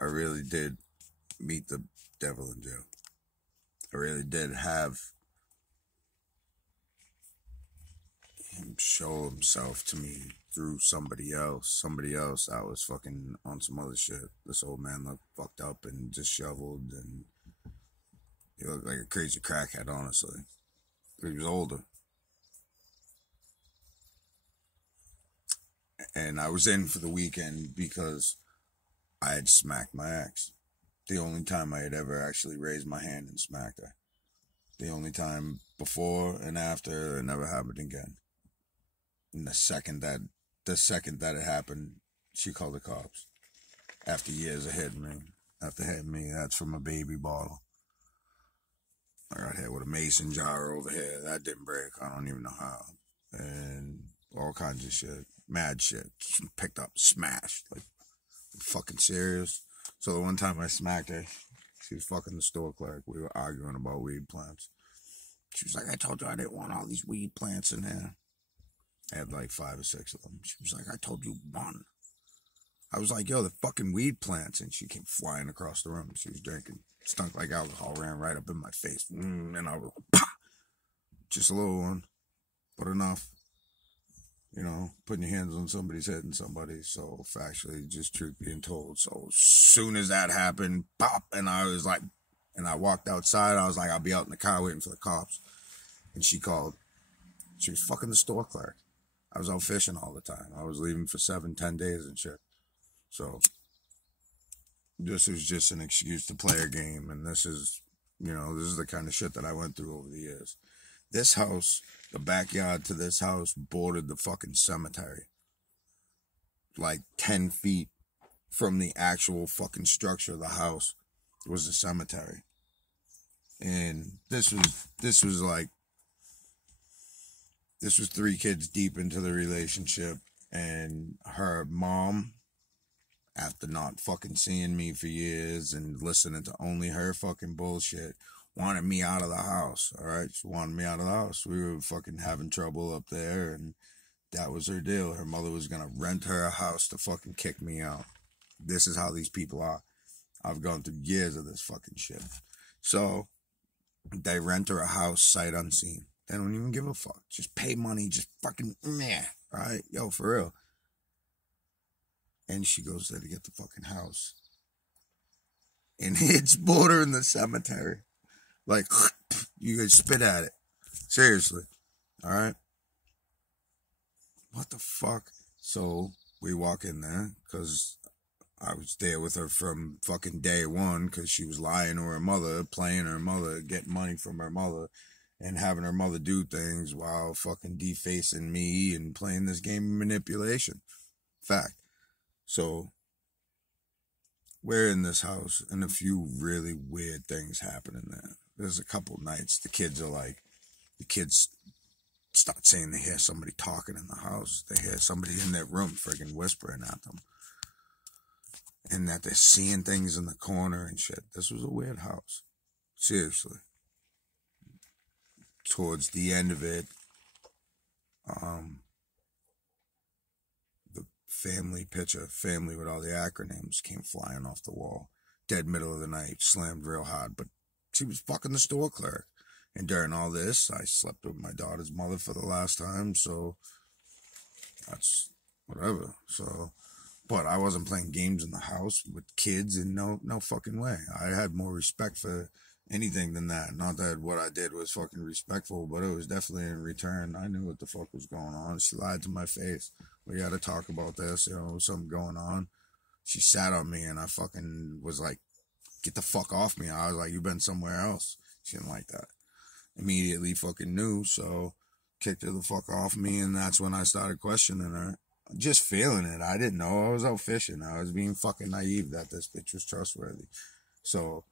I really did meet the devil in jail. I really did have him show himself to me through somebody else that was fucking on some other shit. This old man looked fucked up and disheveled, and he looked like a crazy crackhead, honestly. But he was older. And I was in for the weekend because I had smacked my ex. The only time I had ever actually raised my hand and smacked her. The only time before and after, it never happened again. And the second that it happened, she called the cops. After years of hitting me. After hitting me, that's from a baby bottle. I got hit with a mason jar over here. That didn't break. I don't even know how. And all kinds of shit. Mad shit. Picked up, smashed. Like, fucking serious. So the one time I smacked her, she was fucking the store clerk. We were arguing about weed plants. She was like, I told you I didn't want all these weed plants in there. I had like 5 or 6 of them. She was like, I told you one. I was like, yo, the fucking weed plants. And she came flying across the room. She was drinking. Stunk like alcohol, ran right up in my face. And I was like, pah! Just a little one, but enough. You know, putting your hands on somebody's head and somebody. So factually, just truth being told. So as soon as that happened, pop, and I was like, and I walked outside. I was like, I'll be out in the car waiting for the cops. And she called. She was fucking the store clerk. I was out fishing all the time. I was leaving for 7, 10 days and shit. So this was just an excuse to play a game. And this is, you know, this is the kind of shit that I went through over the years. This house, the backyard to this house bordered the fucking cemetery. Like 10 feet from the actual fucking structure of the house was the cemetery. And this was 3 kids deep into the relationship, and her mom, after not fucking seeing me for years and listening to only her fucking bullshit, wanted me out of the house, alright? She wanted me out of the house. We were fucking having trouble up there, and that was her deal. Her mother was gonna rent her a house to fucking kick me out. This is how these people are. I've gone through years of this fucking shit. So, they rent her a house sight unseen. They don't even give a fuck. Just pay money, just fucking meh. Alright? Yo, for real. And she goes there to get the fucking house. And it's bordering the cemetery. Like, you could spit at it. Seriously. Alright? What the fuck? So, we walk in there, because I was there with her from fucking day one, because she was lying to her mother, playing her mother, getting money from her mother, and having her mother do things while fucking defacing me and playing this game of manipulation. Fact. So, we're in this house, and a few really weird things happen in there. There's a couple nights the kids start saying they hear somebody talking in the house. They hear somebody in their room friggin' whispering at them. And that they're seeing things in the corner and shit. This was a weird house. Seriously. Towards the end of it, the family picture, family with all the acronyms, came flying off the wall. Dead middle of the night, slammed real hard, but she was fucking the store clerk. And during all this, I slept with my daughter's mother for the last time, so that's whatever. So, but I wasn't playing games in the house with kids in no fucking way. I had more respect for anything than that. Not that what I did was fucking respectful, but it was definitely in return. I knew what the fuck was going on. She lied to my face. We gotta talk about this, you know, something going on. She sat on me and I fucking was like, get the fuck off me. I was like, you been somewhere else. She didn't like that. Immediately fucking knew, so kicked her the fuck off me, and that's when I started questioning her. Just feeling it. I didn't know. I was out fishing. I was being fucking naive that this bitch was trustworthy. So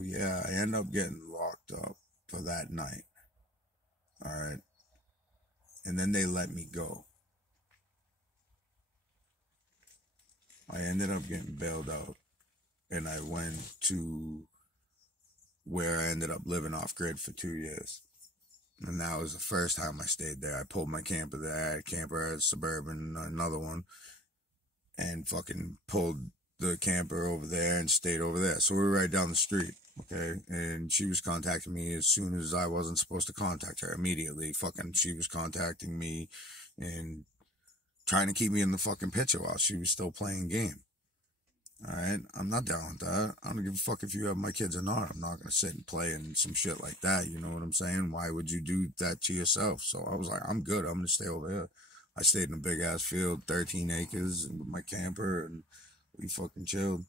yeah, I end up getting locked up for that night. Alright. And then they let me go. I ended up getting bailed out. And I went to where I ended up living off grid for 2 years. And that was the first time I stayed there. I pulled my camper there. I had a camper, I had a Suburban, another one. and fucking pulled the camper over there and stayed over there. So we were right down the street. Okay. And she was contacting me as soon as I wasn't supposed to contact her immediately. Fucking, she was contacting me and trying to keep me in the fucking picture while she was still playing game. All right. I'm not down with that. I don't give a fuck if you have my kids or not. I'm not going to sit and play and some shit like that. You know what I'm saying? Why would you do that to yourself? So I was like, I'm good. I'm going to stay over here. I stayed in a big ass field, 13 acres, with my camper, and we fucking chilled.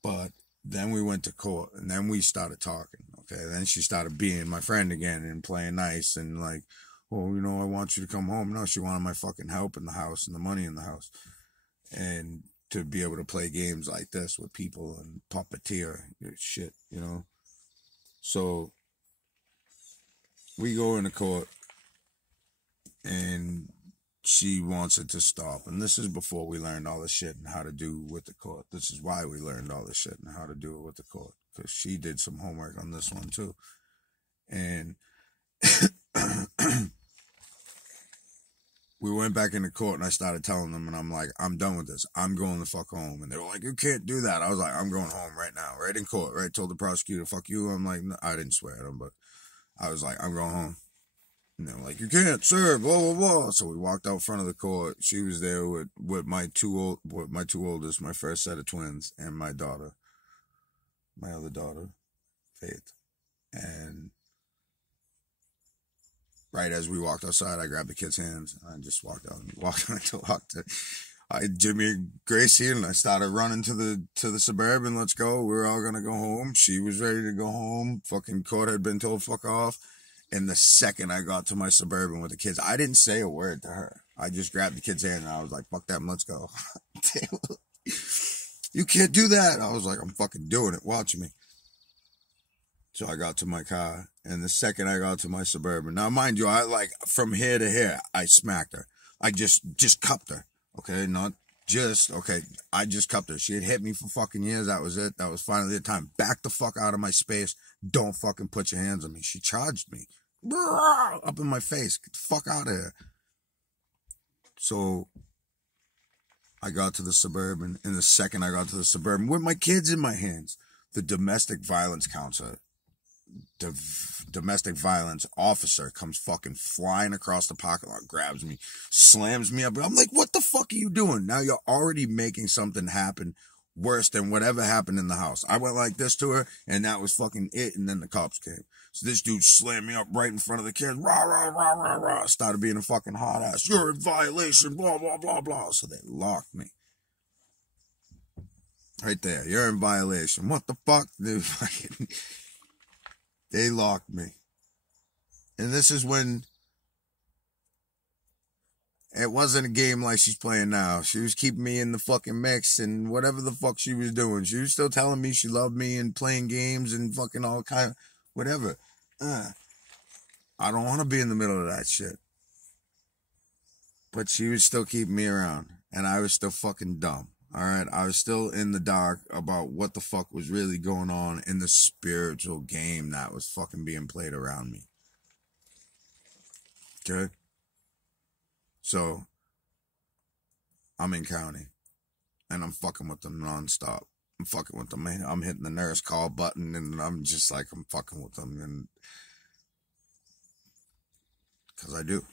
But then we went to court, and then we started talking. Okay, then she started being my friend again and playing nice and like, oh, you know, I want you to come home. No, she wanted my fucking help in the house and the money in the house, and to be able to play games like this with people and puppeteer shit, you know. So we go into court, and she wants it to stop. And this is before we learned all this shit and how to do with the court. This is why we learned all this shit and how to do it with the court, because she did some homework on this one too. And we went back into court, and I started telling them, and I'm like, I'm done with this. I'm going the fuck home. And they were like, you can't do that. I was like, I'm going home right now, right in court, right? Told the prosecutor, fuck you. I'm like, no, I didn't swear at him, but I was like, I'm going home. And they were like, you can't, sir, blah, blah, blah. So we walked out front of the court. She was there with my two oldest, my first set of twins, and my daughter, my other daughter, Faith. And right as we walked outside, I grabbed the kid's hands. And I just walked out and walked. I Jimmy Gracie, and I started running to the Suburban. Let's go. We were all gonna go home. She was ready to go home. Fucking court had been told fuck off. And the second I got to my Suburban with the kids, I didn't say a word to her. I just grabbed the kid's hand and I was like, fuck them, let's go. You can't do that. I was like, I'm fucking doing it. Watch me. So I got to my car, and the second I got to my Suburban, now mind you, I like from here to here, I smacked her. I just cupped her. Okay, not just, okay, I just cupped her. She had hit me for fucking years. That was it. That was finally the time. Back the fuck out of my space. Don't fucking put your hands on me. She charged me. Up in my face. Get the fuck out of here. So I got to the Suburban, and the second I got to the Suburban with my kids in my hands, the domestic violence counselor, the domestic violence officer comes fucking flying across the parking lot, grabs me, slams me up. I'm like, what the fuck are you doing? Now you're already making something happen worse than whatever happened in the house. I went like this to her, and that was fucking it, and then the cops came. So this dude slammed me up right in front of the kids. Rah, rah, rah, rah, rah. Started being a fucking hot ass. You're in violation, blah, blah, blah, blah. So they locked me. Right there. You're in violation. What the fuck? They locked me. And this is when it wasn't a game like she's playing now. She was keeping me in the fucking mix and whatever the fuck she was doing. She was still telling me she loved me and playing games and fucking all kind of whatever. I don't want to be in the middle of that shit. But she was still keeping me around. And I was still fucking dumb. Alright? I was still in the dark about what the fuck was really going on in the spiritual game that was fucking being played around me. Okay? So, I'm in county. And I'm fucking with them nonstop. I'm fucking with them. I'm hitting the nurse call button, and I'm just like, I'm fucking with them. And because I do.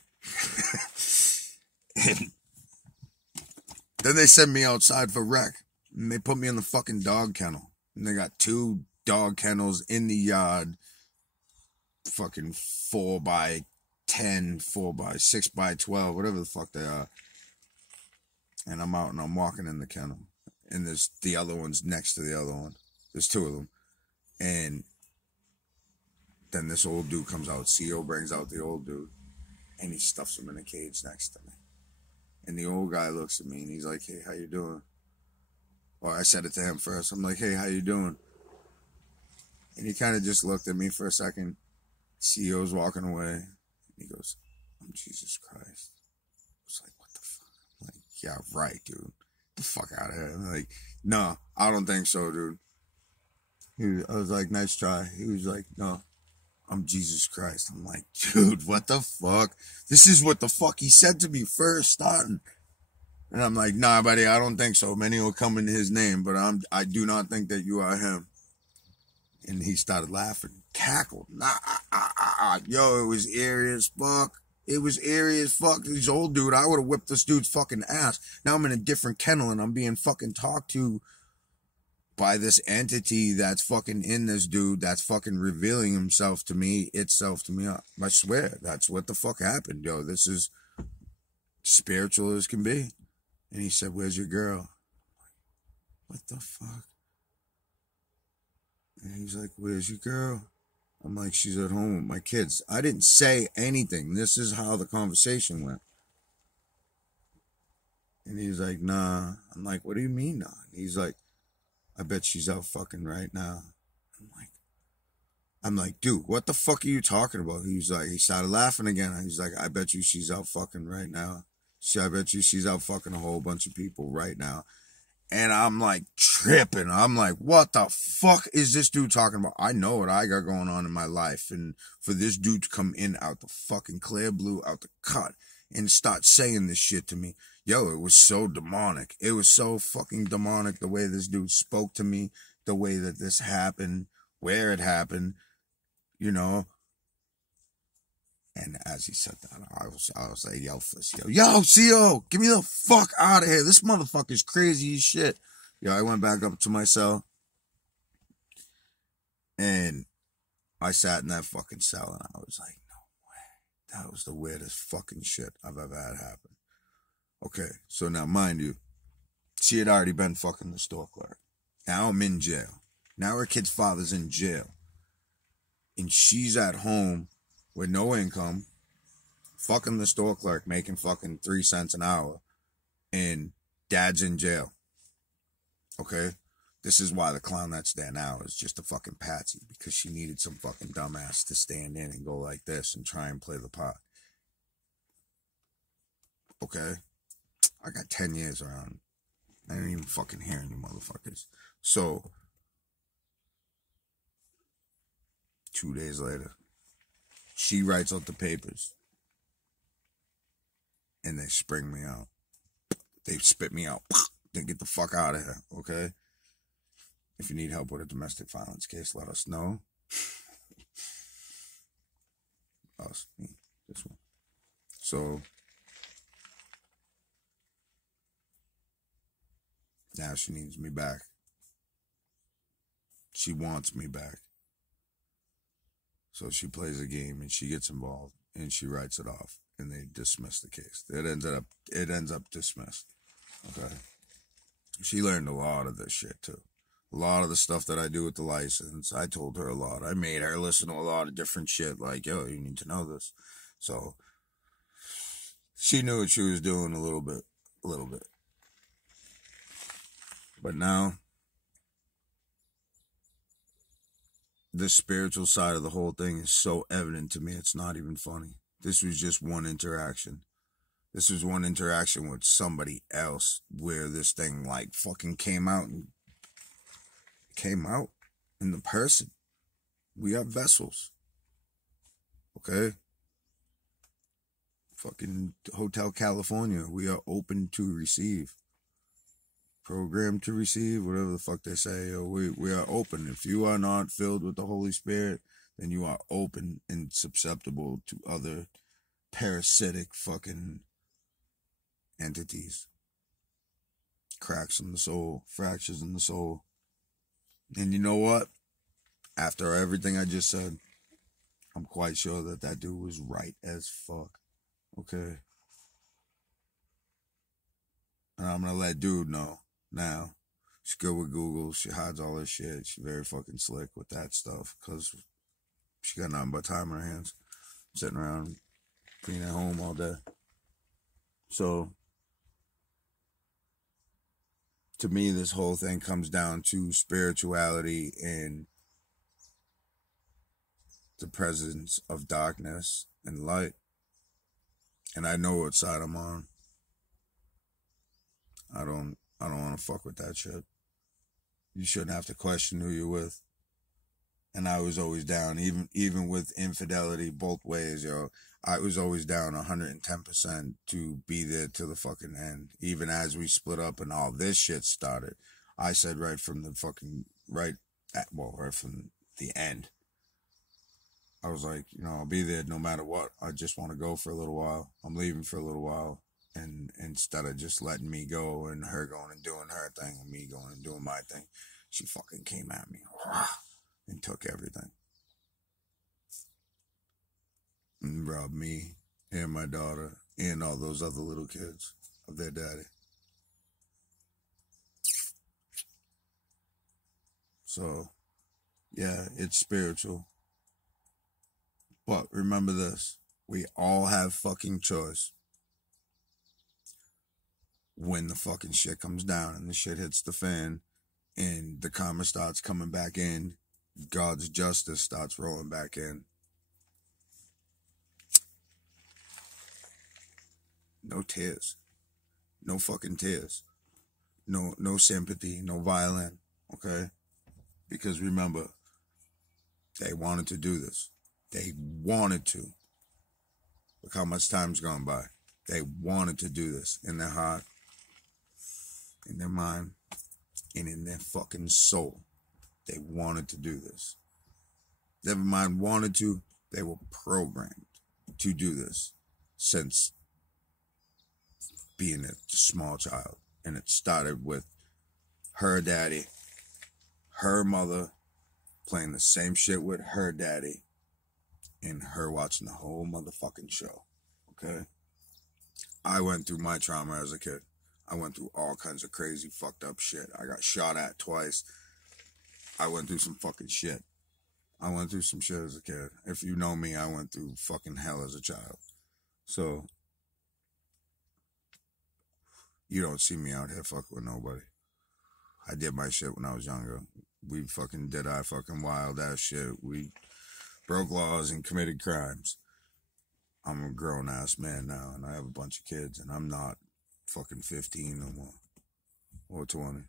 And then they send me outside for rec. And they put me in the fucking dog kennel. And they got 2 dog kennels in the yard. Fucking 4x10, 6x12, whatever the fuck they are. And I'm out and I'm walking in the kennel. And there's the other one's next to the other one. There's 2 of them. And then this old dude comes out. CEO brings out the old dude. And he stuffs him in a cage next to me. And the old guy looks at me and he's like, hey, how you doing? Well, I said it to him first. I'm like, hey, how you doing? And he kind of just looked at me for a second. CEO's walking away. And he goes, I'm Jesus Christ. I was like, what the fuck? I'm like, yeah, right, dude. Get the fuck out of here. I'm like, no, I don't think so, dude. I was like, nice try. He was like, no, I'm Jesus Christ. I'm like, dude, what the fuck? This is what the fuck he said to me first starting. And I'm like, nah, buddy, I don't think so. Many will come in his name, but I do not think that you are him. And he started laughing, cackled. Yo, it was eerie as fuck. It was eerie as fuck. This old dude, I would have whipped this dude's fucking ass. Now I'm in a different kennel and I'm being fucking talked to by this entity that's fucking in this dude, that's fucking revealing himself to me, itself to me. I swear, that's what the fuck happened, yo. This is spiritual as can be. And he said, where's your girl? What the fuck? And he's like, where's your girl? I'm like, she's at home with my kids. I didn't say anything. This is how the conversation went. And he's like, nah. I'm like, what do you mean, nah? And he's like, I bet she's out fucking right now. I'm like, dude, what the fuck are you talking about? He's like, he started laughing again. He's like, I bet you she's out fucking right now. I bet you she's out fucking a whole bunch of people right now. And I'm like tripping. I'm like, what the fuck is this dude talking about? I know what I got going on in my life. And for this dude to come in out the fucking clear blue, out the cut, and start saying this shit to me. Yo, it was so demonic. It was so fucking demonic the way this dude spoke to me, the way that this happened, where it happened, you know. And as he said that, I was like, yo, CO, get me the fuck out of here. This motherfucker's crazy as shit. Yo, I went back up to my cell. And I sat in that fucking cell and I was like, no way. That was the weirdest fucking shit I've ever had happen. Okay, so now mind you, she had already been fucking the store clerk. Now I'm in jail. Now her kid's father's in jail. And she's at home with no income, fucking the store clerk, making fucking 3 cents an hour, and dad's in jail. Okay? This is why the clown that's there now is just a fucking patsy, because she needed some fucking dumbass to stand in and go like this and try and play the pot. Okay? I got 10 years around. I didn't even fucking hear any motherfuckers. So, 2 days later, she writes out the papers. And they spring me out. They spit me out. They get the fuck out of here, okay? If you need help with a domestic violence case, let us know. This one. So, now she needs me back. She wants me back. So she plays a game and she gets involved and she writes it off and they dismiss the case. It ends up dismissed. Okay. She learned a lot of this shit too. A lot of the stuff that I do with the license, I told her a lot. I made her listen to a lot of different shit like, yo, you need to know this. So she knew what she was doing a little bit. But now, the spiritual side of the whole thing is so evident to me, it's not even funny. This was just one interaction. This was one interaction with somebody else where this thing like fucking came out in the person. We are vessels. Okay? Fucking Hotel California. We are open to receive. Programmed to receive, whatever the fuck they say. We are open. If you are not filled with the Holy Spirit, then you are open and susceptible to other parasitic fucking entities. Cracks in the soul, fractures in the soul. And you know what? After everything I just said, I'm quite sure that dude was right as fuck. Okay? And I'm gonna let dude know now. She's good with Google. She hides all her shit. She's very fucking slick with that stuff because she got nothing but time on her hands. Sitting around being at home all day. So, to me, this whole thing comes down to spirituality and the presence of darkness and light. And I know what side I'm on. I don't want to fuck with that shit. You shouldn't have to question who you're with. And I was always down, even with infidelity both ways, yo. I was always down 110% to be there to the fucking end. Even as we split up and all this shit started, I said right from the fucking right from the end, I was like, I'll be there no matter what. I just want to go for a little while. I'm leaving for a little while. And instead of just letting me go and her going and doing her thing and me going and doing my thing, she fucking came at me and took everything. And robbed me and my daughter and all those other little kids of their daddy. So, yeah, it's spiritual. But remember this, we all have fucking choice. When the fucking shit comes down and the shit hits the fan and the karma starts coming back in, God's justice starts rolling back in. No tears. No fucking tears. No sympathy, no violin, okay? Because remember, they wanted to do this. They wanted to. Look how much time's gone by. They wanted to do this in their heart, in their mind, and in their fucking soul. They wanted to do this. Never mind wanted to, they were programmed to do this since being a small child. And it started with her daddy, her mother playing the same shit with her daddy, and her watching the whole motherfucking show, okay? I went through my trauma as a kid. I went through all kinds of crazy fucked up shit. I got shot at twice. I went through some fucking shit. I went through some shit as a kid. If you know me, I went through fucking hell as a child. So, you don't see me out here fucking with nobody. I did my shit when I was younger. We fucking did our fucking wild ass shit. We broke laws and committed crimes. I'm a grown ass man now and I have a bunch of kids and I'm not fucking 15 no more. Or 20.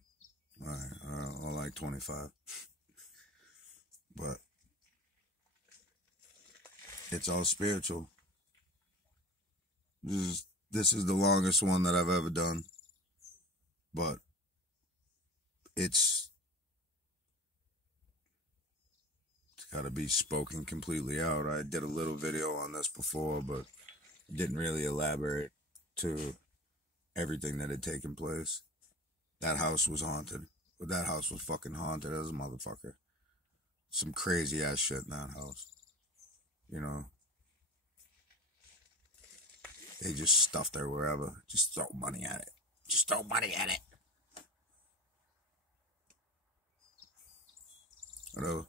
Alright, or like 25. But it's all spiritual. This is the longest one that I've ever done. But it's got to be spoken completely out. I did a little video on this before, but didn't really elaborate to everything that had taken place. That house was haunted. But that house was fucking haunted as a motherfucker. Some crazy ass shit in that house. They just stuffed her wherever. Just throw money at it. Just throw money at it. Whatever.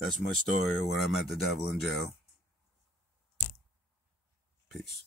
That's my story when I met the devil in jail. Peace.